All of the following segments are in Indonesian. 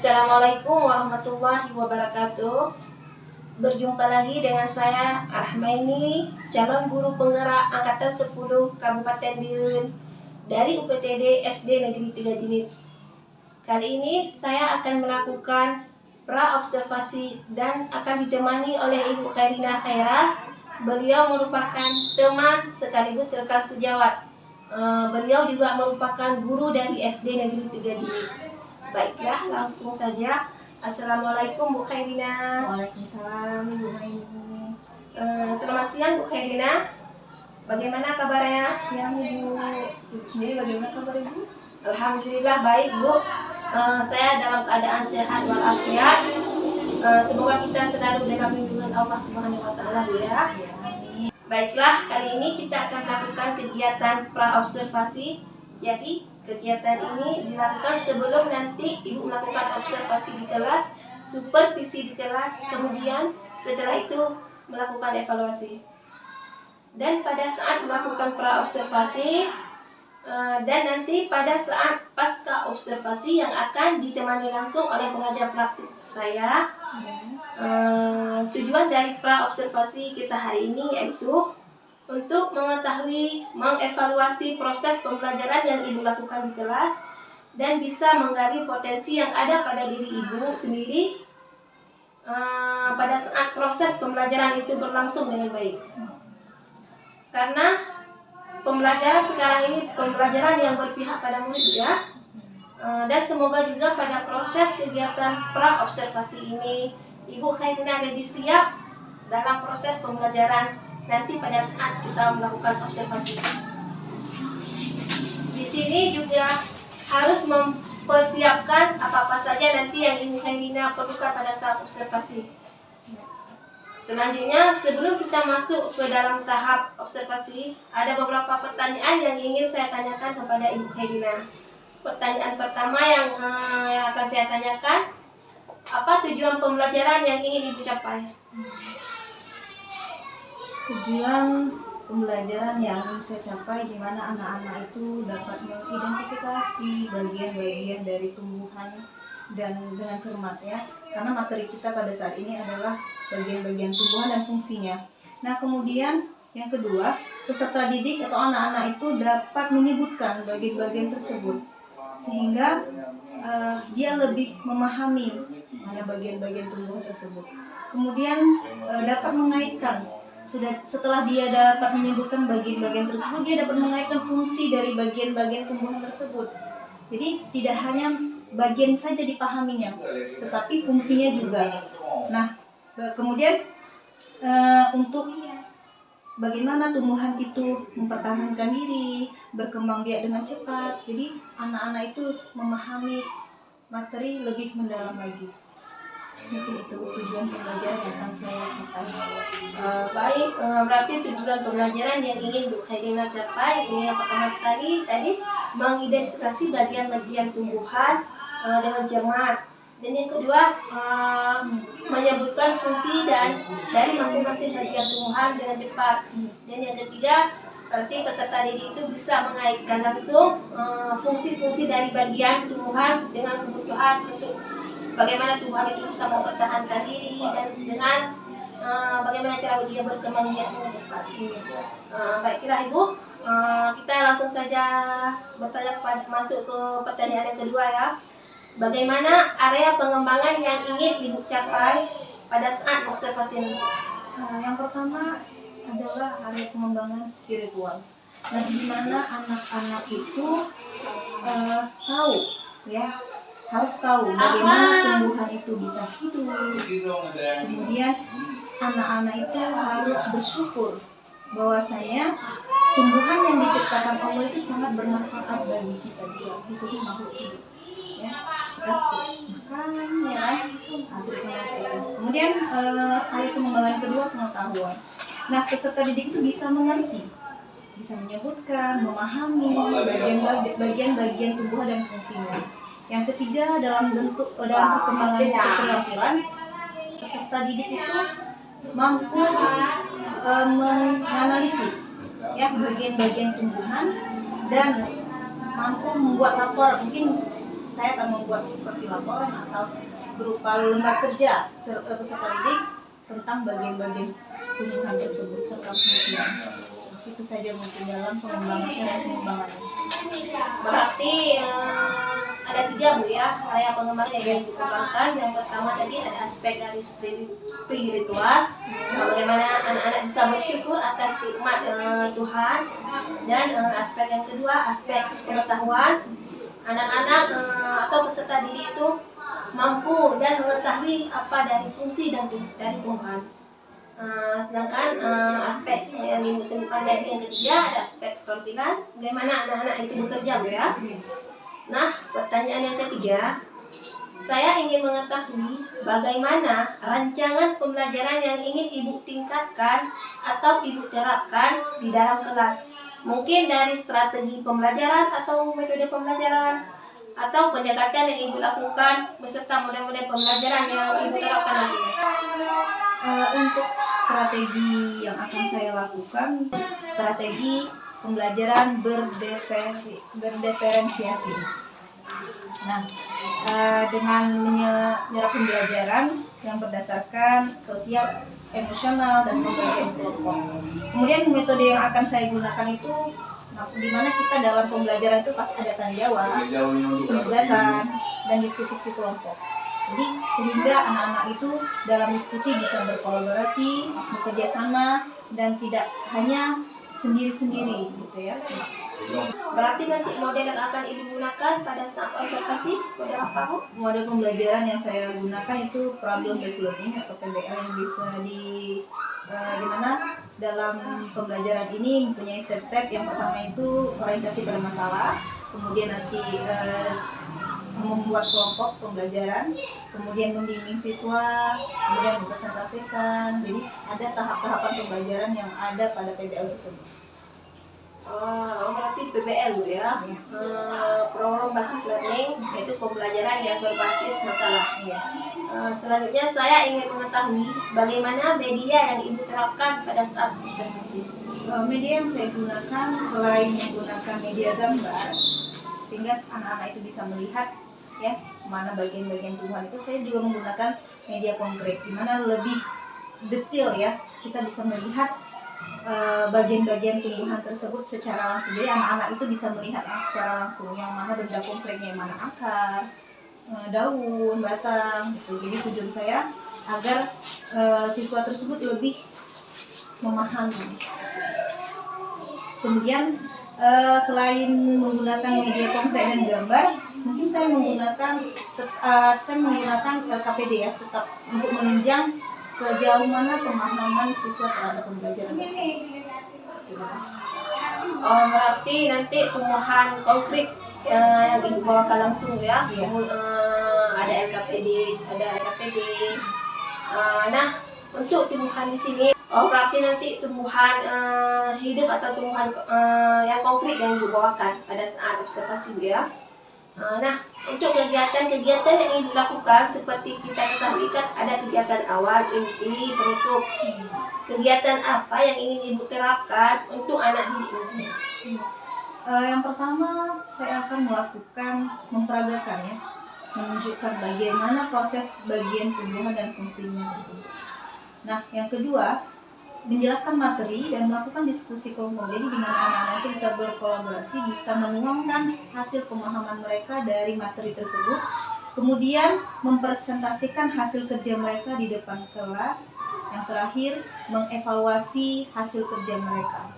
Assalamualaikum warahmatullahi wabarakatuh. Berjumpa lagi dengan saya Rahmaini, calon guru penggerak angkatan 10 Kabupaten Birun dari UPTD SD Negeri 3 Dinit. Kali ini saya akan melakukan pra-observasi dan akan ditemani oleh Ibu Khairina Khairas. Beliau merupakan teman sekaligus rekan sejawat. Beliau juga merupakan guru dari SD Negeri 3 Dinit. Baiklah, langsung saja. Assalamualaikum Bu Khairina. Waalaikumsalam Bu Maini. Selamat siang Bu Khairina. Bagaimana kabarnya? Siang Ibu. Ibu sendiri bagaimana kabar Ibu? Alhamdulillah baik Bu. Saya dalam keadaan sehat walafiat. Semoga kita selalu dalam lindungan Allah Subhanahu wa taala Bu ya. Baiklah, kali ini kita akan melakukan kegiatan pra-observasi. Jadi kegiatan ini dilakukan sebelum nanti Ibu melakukan observasi di kelas, supervisi di kelas, kemudian setelah itu melakukan evaluasi. Dan pada saat melakukan pra-observasi dan nanti pada saat pasca observasi yang akan ditemani langsung oleh pengajar praktik saya. Tujuan dari pra-observasi kita hari ini yaitu untuk mengetahui, mengevaluasi proses pembelajaran yang Ibu lakukan di kelas dan bisa menggali potensi yang ada pada diri Ibu sendiri pada saat proses pembelajaran itu berlangsung dengan baik. Karena pembelajaran sekarang ini pembelajaran yang berpihak pada murid ya. Dan semoga juga pada proses kegiatan pra-observasi ini Ibu Khairina lebih siap dalam proses pembelajaran nanti pada saat kita melakukan observasi. Di sini juga harus mempersiapkan apa-apa saja nanti yang Ibu Khairina perlukan pada saat observasi. Selanjutnya, sebelum kita masuk ke dalam tahap observasi, ada beberapa pertanyaan yang ingin saya tanyakan kepada Ibu Khairina. Pertanyaan pertama yang akan saya tanyakan, apa tujuan pembelajaran yang ingin Ibu capai? Tujuan pembelajaran yang ingin saya capai di mana anak-anak itu dapat mengidentifikasi bagian-bagian dari tumbuhan dan dengan cermat ya. Karena materi kita pada saat ini adalah bagian-bagian tumbuhan dan fungsinya. Nah, kemudian yang kedua, peserta didik atau anak-anak itu dapat menyebutkan bagian-bagian tersebut sehingga dia lebih memahami mana bagian-bagian tumbuhan tersebut. Kemudian dapat mengaitkan, setelah dia dapat menyebutkan bagian-bagian tersebut, dia dapat mengaitkan fungsi dari bagian-bagian tumbuhan tersebut. Jadi tidak hanya bagian saja dipahaminya, tetapi fungsinya juga. Nah, kemudian untuk bagaimana tumbuhan itu mempertahankan diri, berkembang biak dengan cepat. Jadi anak-anak itu memahami materi lebih mendalam lagi. Itu tujuan pembelajaran yang akan saya capai. Baik, berarti tujuan pembelajaran yang ingin Bu Khairina capai ini yang pertama sekali tadi mengidentifikasi bagian-bagian tumbuhan dengan cermat. Dan yang kedua menyebutkan fungsi dan dari masing-masing bagian tumbuhan dengan cepat. Dan yang ketiga, berarti peserta didik itu bisa mengaitkan langsung fungsi-fungsi dari bagian tumbuhan dengan kebutuhan untuk bagaimana tumbuhan itu bisa mempertahankan diri dan dengan bagaimana cara dia berkembang biak dengan cepat. Baiklah Ibu, kita langsung saja masuk ke pertanyaan yang kedua ya. Bagaimana area pengembangan yang ingin Ibu capai pada saat observasi ini? Yang pertama adalah area pengembangan spiritual. Nah, di mana anak-anak itu tahu ya, harus tahu bagaimana tumbuhan itu bisa hidup. Kemudian anak-anak itu harus bersyukur bahwasanya tumbuhan yang diciptakan Allah itu sangat bermanfaat bagi kita juga, khususnya makhluk hidup. Ya, kita makan ya, kemudian area pengembangan kedua pengetahuan. Nah, peserta didik itu bisa mengerti, bisa menyebutkan, memahami bagian-bagian tumbuhan dan fungsinya. Yang ketiga, dalam perkembangan keterampilan, peserta didik itu mampu menganalisis ya bagian-bagian tumbuhan dan mampu membuat rapor. Mungkin saya akan membuat seperti laporan atau berupa lembar kerja peserta didik tentang bagian-bagian tumbuhan tersebut serta fungsinya. Itu saja mungkin dalam pengembangannya dan pengembangannya. Berarti ada 3 Bu ya area pengembangan yang dikembangkan. Yang pertama tadi ada aspek dari spiritual, bagaimana anak-anak bisa bersyukur atas nikmat Tuhan, dan aspek yang kedua aspek pengetahuan. Anak-anak atau peserta didik itu mampu dan mengetahui apa dari fungsi dan dari Tuhan. Sedangkan aspek yang Ibu sebutkan tadi yang ketiga ada aspek keterampilan, bagaimana anak-anak itu bekerja Bu ya. Nah, pertanyaan yang ketiga, saya ingin mengetahui bagaimana rancangan pembelajaran yang ingin Ibu tingkatkan atau Ibu terapkan di dalam kelas. Mungkin dari strategi pembelajaran atau metode pembelajaran, atau pendekatan yang Ibu lakukan beserta model-model pembelajaran yang Ibu terapkan nantinya. Untuk strategi yang akan saya lakukan, strategi pembelajaran berdiferensiasi. Nah, dengan menyerap pembelajaran yang berdasarkan sosial, emosional, dan pembagian kelompok. Kemudian metode yang akan saya gunakan itu, di mana kita dalam pembelajaran itu pasti ada tanya jawab, penugasan, dan diskusi kelompok. Jadi sehingga anak-anak itu dalam diskusi bisa berkolaborasi, bekerja sama, dan tidak hanya sendiri-sendiri gitu ya. Berarti nanti model yang akan Ibu gunakan pada saat observasi model apa Bu? Model pembelajaran yang saya gunakan itu problem based learning atau PBL, yang bisa di mana dalam pembelajaran ini mempunyai step-step. Yang pertama itu orientasi pada masalah, kemudian nanti membuat kelompok pembelajaran, kemudian membimbing siswa, kemudian mempresentasikan. Jadi ada tahap-tahapan pembelajaran yang ada pada PBL tersebut. Berarti PBL Bu ya, problem basis learning, yaitu pembelajaran yang berbasis masalah. Selanjutnya saya ingin mengetahui bagaimana media yang Ibu terapkan pada saat observasi. Media yang saya gunakan selain menggunakan media gambar, sehingga anak-anak itu bisa melihat ya mana bagian-bagian tumbuhan itu, saya juga menggunakan media konkret, di mana lebih detail ya, kita bisa melihat bagian-bagian tumbuhan tersebut secara langsung. Jadi anak-anak itu bisa melihat secara langsung yang mana benda konkretnya, yang mana akar, daun, batang gitu. Jadi tujuan saya agar siswa tersebut lebih memahami. Kemudian selain menggunakan media konkret dan gambar, mungkin saya menggunakan LKPD ya, tetap untuk menunjang sejauh mana pemahaman siswa terhadap pembelajaran tersebut. Berarti nanti tumbuhan konkret yang Ibu bawakan langsung ya. Ada LKPD, ada LKPD. Nah, untuk tumbuhan di sini, berarti nanti tumbuhan hidup atau tumbuhan yang konkret yang Ibu bawakan pada saat observasi ya. Nah, untuk kegiatan-kegiatan yang Ibu lakukan, seperti kita ketahui kan ada kegiatan awal, inti, penutup. Kegiatan apa yang ingin Ibu terapkan untuk anak didik nanti? Yang pertama, saya akan melakukan memperagakan ya, menunjukkan bagaimana proses bagian tumbuhan dan fungsinya tersebut. Nah, yang kedua, menjelaskan materi dan melakukan diskusi kelompok. Jadi di mana anak-anak itu bisa berkolaborasi, bisa menuangkan hasil pemahaman mereka dari materi tersebut, kemudian mempresentasikan hasil kerja mereka di depan kelas. Yang terakhir, mengevaluasi hasil kerja mereka.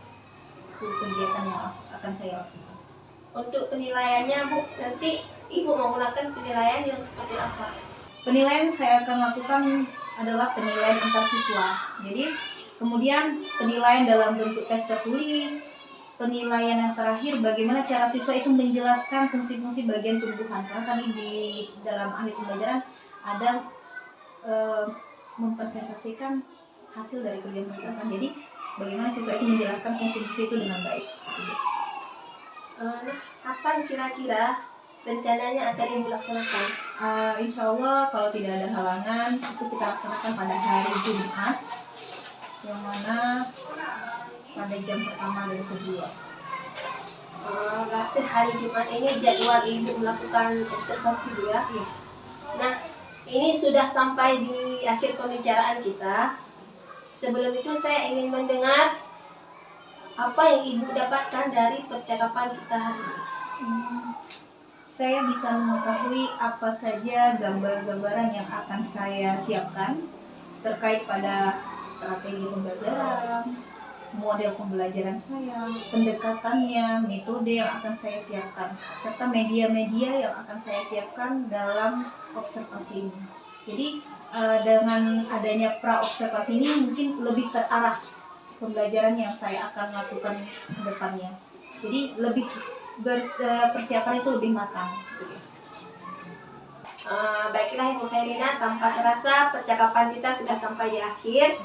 Itu kegiatan yang akan saya lakukan. Untuk penilaiannya Bu, nanti Ibu menggunakan penilaian yang seperti apa? Penilaian saya akan lakukan adalah penilaian antar siswa. Jadi kemudian penilaian dalam bentuk tes tertulis, penilaian yang terakhir bagaimana cara siswa itu menjelaskan fungsi-fungsi bagian tumbuhan. Karena tadi di dalam ahli pembelajaran ada mempresentasikan hasil dari kerja mereka kan. Jadi bagaimana siswa itu menjelaskan fungsi-fungsi itu dengan baik. Nah, kapan kira-kira rencananya akan Ibu laksanakan? Insya Allah kalau tidak ada halangan itu kita laksanakan pada hari Jumat, yang mana pada jam pertama dan kedua. Berarti hari Jumat ini jadwal ibu melakukan observasi Bu ya. Iya. Nah, ini sudah sampai di akhir pembicaraan kita. Sebelum itu saya ingin mendengar apa yang ibu dapatkan dari percakapan kita hari ini. Saya bisa mengetahui apa saja gambar-gambaran yang akan saya siapkan terkait pada strategi pembelajaran, model pembelajaran saya, pendekatannya, metode yang akan saya siapkan, serta media-media yang akan saya siapkan dalam observasi ini. Jadi dengan adanya pra-observasi ini mungkin lebih terarah pembelajaran yang saya akan lakukan ke depannya. Jadi lebih persiapan itu lebih matang. Baiklah Ibu Khairina, tanpa terasa percakapan kita sudah sampai di akhir.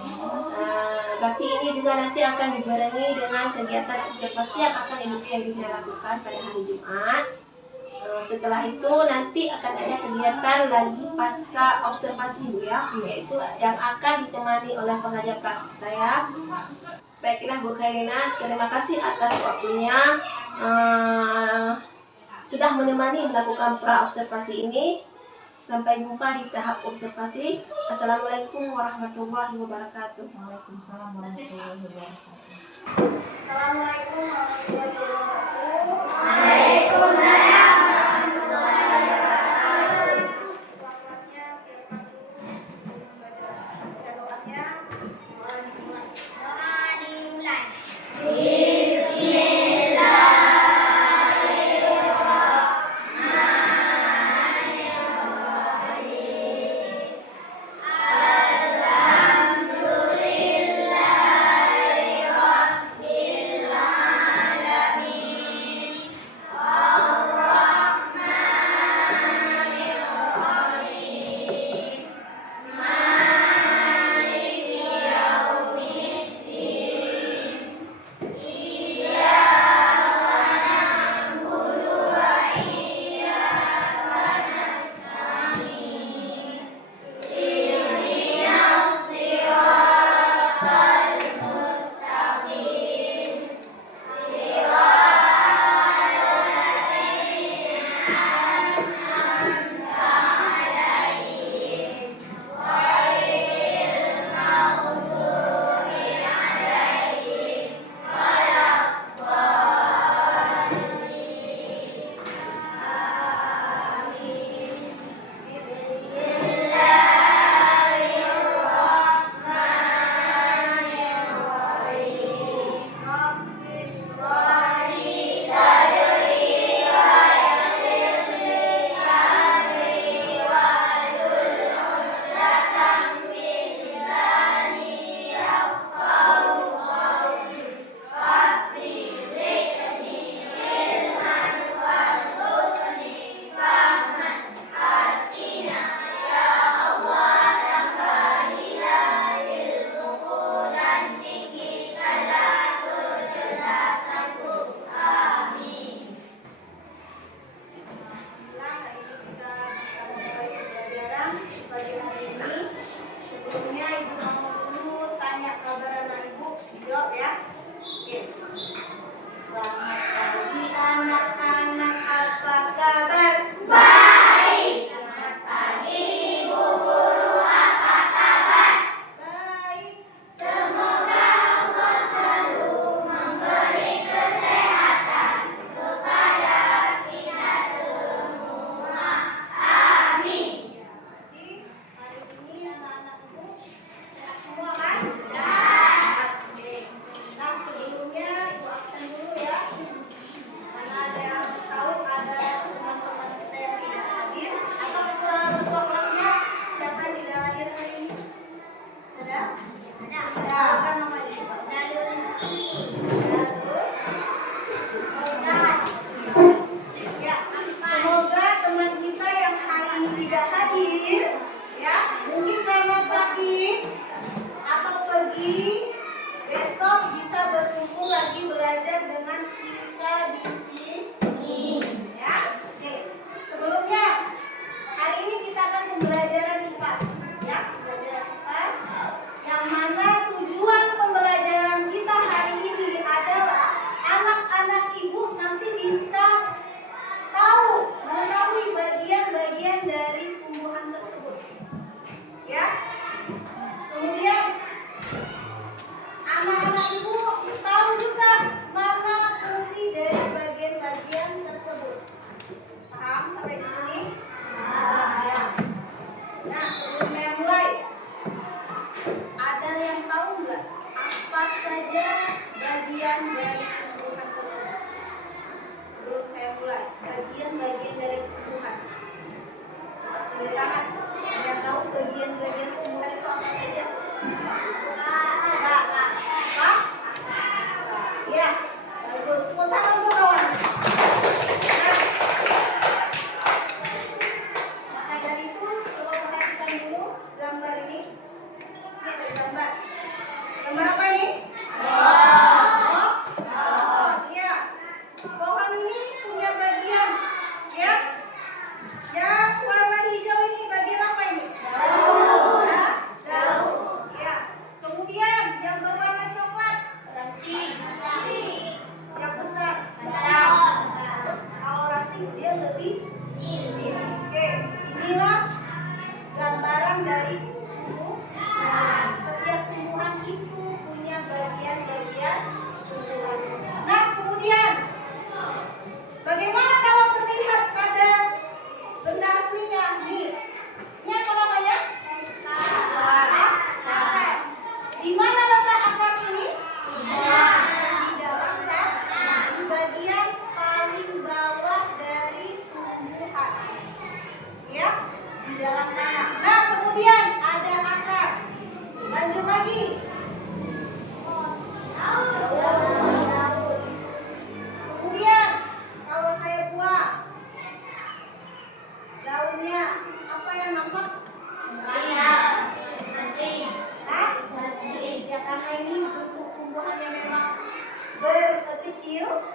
Berarti ini juga nanti akan dibarengi dengan kegiatan observasi yang akan Ibu Khairina lakukan pada hari Jumat. Setelah itu nanti akan ada kegiatan lagi pasca observasi Bu ya, yaitu yang akan ditemani oleh pengajar praktik saya. Baiklah Bu Khairina, terima kasih atas waktunya. Sudah menemani melakukan pra-observasi ini. Sampai jumpa di tahap observasi. Assalamualaikum warahmatullahi wabarakatuh. Waalaikumsalam warahmatullahi wabarakatuh. Assalamualaikum warahmatullahi wabarakatuh. Waalaikumsalam. Kelasnya siapkan dulu membaca doanya. Doa dimulai.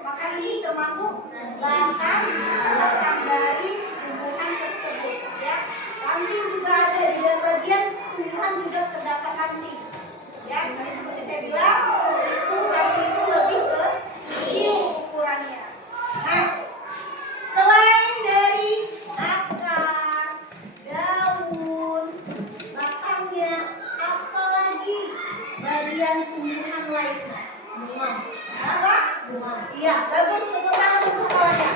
maka ini termasuk batang dari tumbuhan tersebut ya. Ranting juga ada di bagian tumbuhan juga terdapat ranting. Ya, tadi seperti saya bilang, itu ranting itu lebih kecil ukurannya. Nah, selain dari akar, daun, batangnya, apalagi bagian tumbuhan lainnya? Bunga. Apa? Bunga. Iya, bagus. Tepuk tangan untuk kawannya.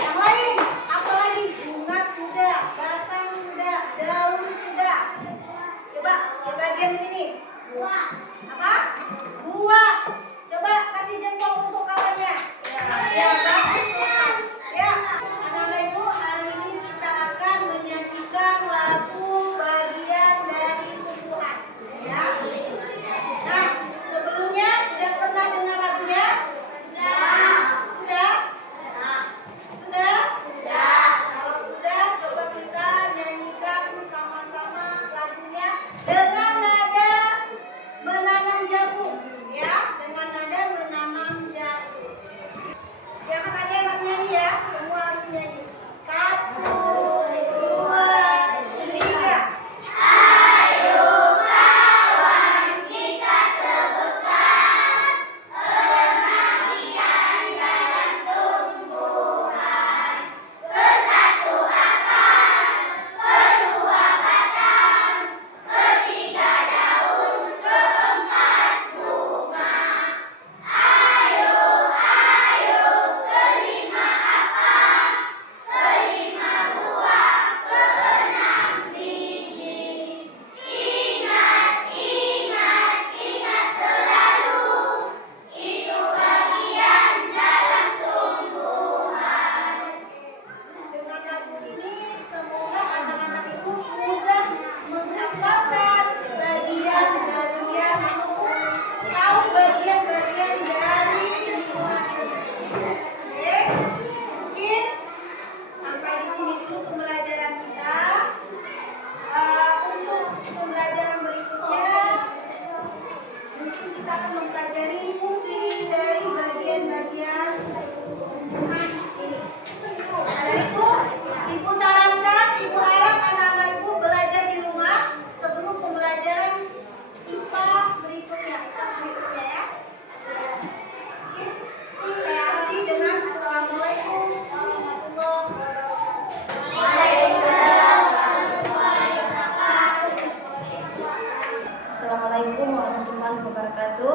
Yang lain, apalagi? Bunga sudah, batang sudah, daun sudah. Coba di bagian sini. Buah. Apa? Buah. Coba kasih jempol untuk kawannya. Ya, bagus. Ya, anak-anak ibu, hari ini kita akan menyajikan lagu bagian dari tumbuhan. Ya. Nah, sebelumnya sudah pernah dengar lagunya? Sudah? Sudah? Kalau sudah, coba kita nyanyikan sama-sama lagunya dengan nada menanam jagung. Ya, dengan nada menanam jagung. Jangan ada yang nggak nyanyi ya, semua harus nyanyi. 1, 2, 3. Dengan lagu ini semoga anak-anak ibu mudah menghafalkan bagian-bagian ataupun tahu bagian-bagian dari lingkungan tersebut. Oke, mungkin sampai di sini dulu pembelajaran kita. Untuk pembelajaran berikutnya, mungkin kita akan mempelajari fungsi dari bagian-bagian tumbuhan ini. Dari itu, ibu sarankan, ibu harap anak-anak ibu belajar di rumah sebelum pembelajaran IPA berikutnya, kelas berikutnya ya. Oke, saya akhiri dengan Assalamualaikum warahmatullahi wabarakatuh. Assalamualaikum warahmatullahi wabarakatuh.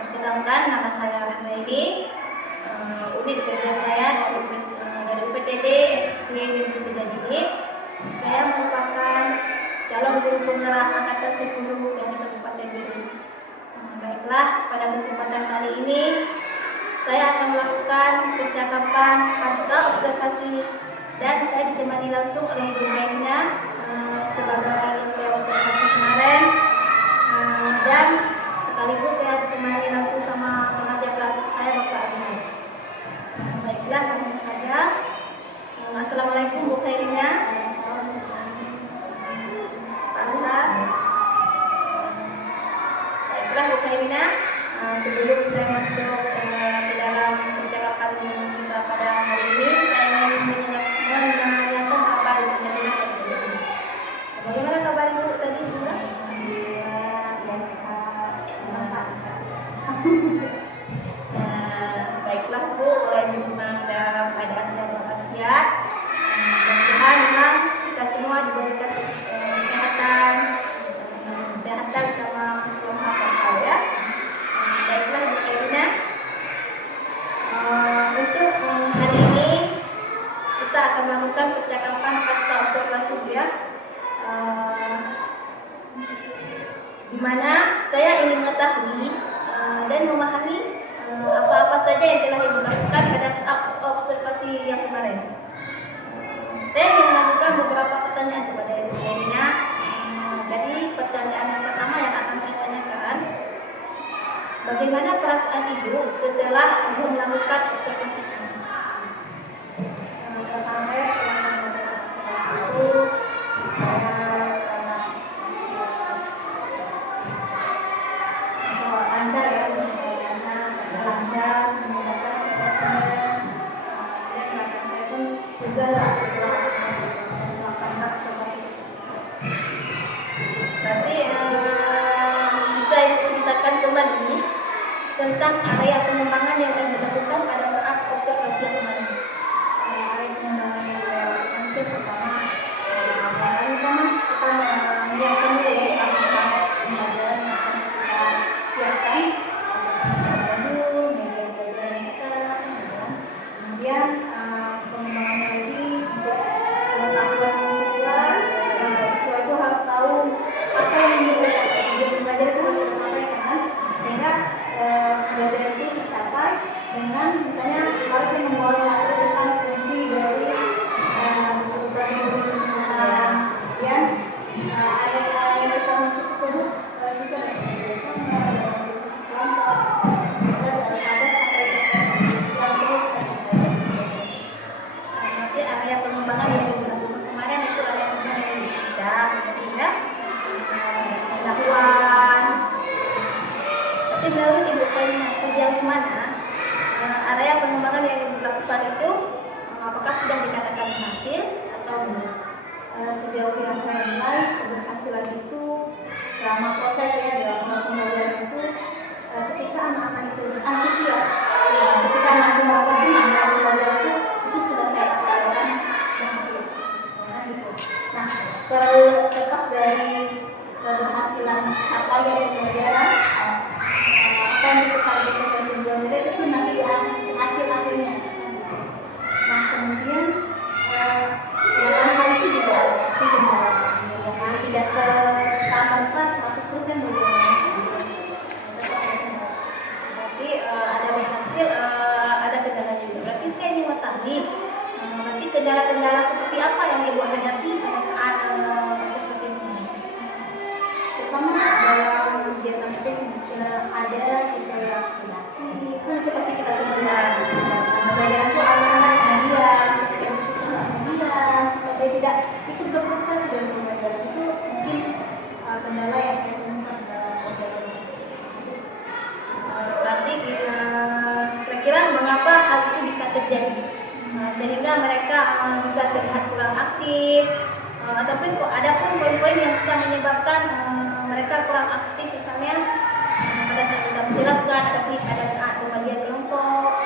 Perkenalkan, nama saya Rahmaidi. Unit kerja saya dari UPTD ST Negeri 3 Didik. Saya merupakan calon guru penggerak angkatan 10 dari Kabupaten Biren. Baiklah, pada kesempatan kali ini saya akan melakukan percakapan pasca observasi dan saya ditemani langsung oleh Ibu Naina sebagai yang saya observasi kemarin, dan sekaligus saya ditemani langsung sama pengajar pelatih saya Bapak Agus. Baiklah, langsung saja. Assalamualaikum Bu Khairina. Pak Azhar. Baiklah Bu Khairina, sebelum saya masuk ke dalam percakapan kita pada hari ini, saya ingin menanyakan kabar Ibu Khairina. Bagaimana kabar Ibu tadi juga? Saya sehat. Baiklah Bu, memang dalam keadaan sehat walafiat. Mudah-mudahan memang kita semua diberikan kesehatan sama Tuhan Maha Kuasa ya. Baiklah Bu Khairina, untuk hari ini kita akan melakukan percakapan pasca observasi ya. Di mana saya ingin mengetahui dan memahami apa-apa saja yang telah Ibu lakukan pada saat observasi yang kemarin. Saya ingin mengajukan beberapa pertanyaan kepada Ibu Khairina. Jadi pertanyaan yang pertama yang akan saya tanyakan, bagaimana perasaan Ibu setelah Ibu melakukan observasi ini? Perasaan saya setelah melakukan itu, saya sangat area pengembangan yang dilakukan itu apakah sudah dikatakan berhasil atau belum? Sejauh yang saya nilai keberhasilan itu selama proses ya dalam proses pembelajaran itu ketika anak-anak itu antusias, ketika anak itu merasa senang dalam pembelajaran itu sudah saya katakan berhasil. Nah, terlepas dari keberhasilan capaian pembelajaran, apa yang kita targetkan dari pembelajaran itu nanti hasil akhirnya. Nah, kemudian dalam hal itu juga pasti kendala, tidak serta-merta 100% bagaimana. Berarti ada berhasil, ada kendala juga. Berarti saya ingin mengetahui, berarti kendala-kendala seperti apa yang Ibu hadapi pada saat observasi ini? Pertama dalam kegiatan itu ada siswa yang laki, itu pasti kita temui. Pembelajaran itu anak-anak yang diam, saya tidak ikut berproses dalam pembelajaran itu mungkin kendala yang saya temukan dalam pembelajaran. Berarti kira-kira mengapa hal itu bisa terjadi sehingga mereka bisa terlihat kurang aktif ataupun ada pun poin-poin yang bisa menyebabkan mereka kurang aktif, misalnya pada saat kita menjelaskan tapi pada saat pembagian kelompok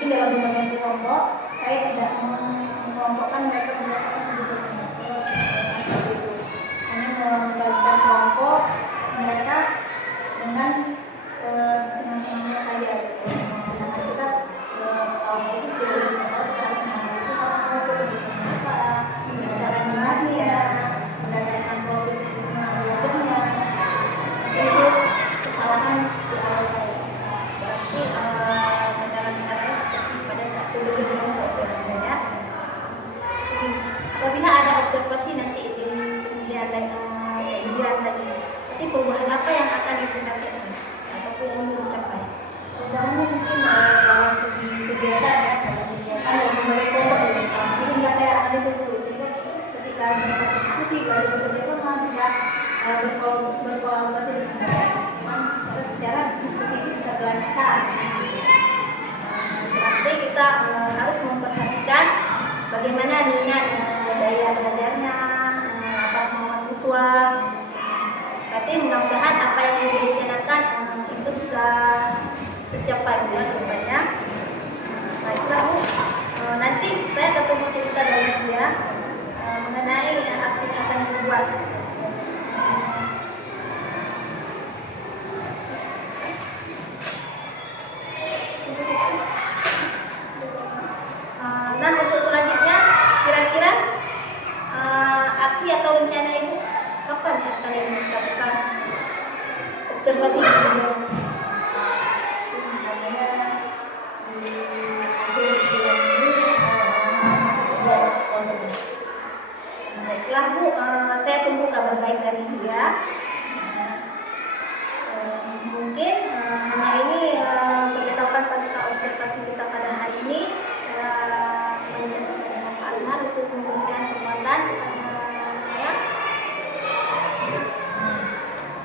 mungkin dalam pembagian kelompok saya tidak mengelompokkan mereka berdasarkan kebutuhan itu, hanya membagikan kelompok mereka dengan teman-temannya saja. Sedangkan kita setahu itu sebelum kita harus menganalisis apa kebutuhan apa, berdasarkan minatnya, berdasarkan kebutuhan belajarnya. Itu kesalahan di awal saya. Berarti kendala-kendalanya seperti pada saat pembagian kelompok ya. Apabila ada observasi nanti di kemudian lagi, tapi perubahan apa yang akan dilakukan ataupun yang ingin dicapai? Pertama mungkin dalam segi kegiatan ya, dalam kegiatan yang memberi kelompok itu nggak saya analisis dulu sehingga ketika mereka diskusi baru bekerja sama bisa berkolaborasi dengan baik. Terus secara diskusi itu bisa berlancar. Berarti kita harus memperhatikan bagaimana minat daya belajarnya mahasiswa. Berarti mudah-mudahan apa yang direncanakan itu bisa tercapai ya rupanya. Baiklah Bu, nanti saya ketemu cerita dari dia mengenai aksi yang akan dibuat. Nah, untuk selanjutnya kira-kira aksi atau rencana Ibu kapan akan melakukan observasi ini? Baiklah Bu, saya tunggu kabar baik dari dia. Mungkin hanya ini percakapan pasca observasi kita pada hari ini. Saya mengucapkan kepada Pak Azhar untuk memberikan penguatan kepada saya.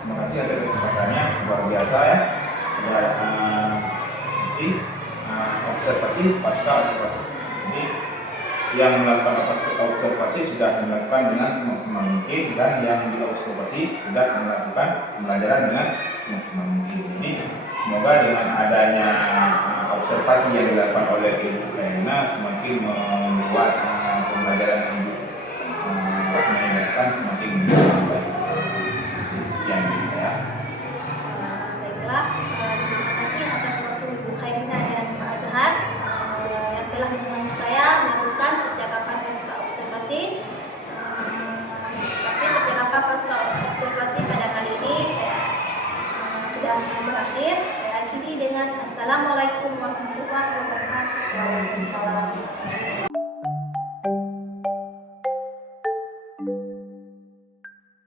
Terima kasih atas kesempatannya, luar biasa ya. Sudah observasi pasca observasi. Jadi yang melakukan observasi sudah melakukan dengan semaksimal mungkin dan yang diobservasi sudah melakukan pembelajaran dengan semaksimal mungkin. Jadi semoga dengan adanya observasi yang dilakukan oleh Ibu Kaina semakin membuat pembelajaran Ibu meningkatkan semakin baik. Sekian ya. Baiklah, terima kasih atas waktu Ibu Kaina dan Pak Azhar yang telah menemani saya melakukan percakapan pasca observasi. Tapi percakapan pasca observasi pada kali ini saya sudah berakhir. Saya akhiri dengan Assalamualaikum warahmatullahi wabarakatuh. Waalaikumsalam.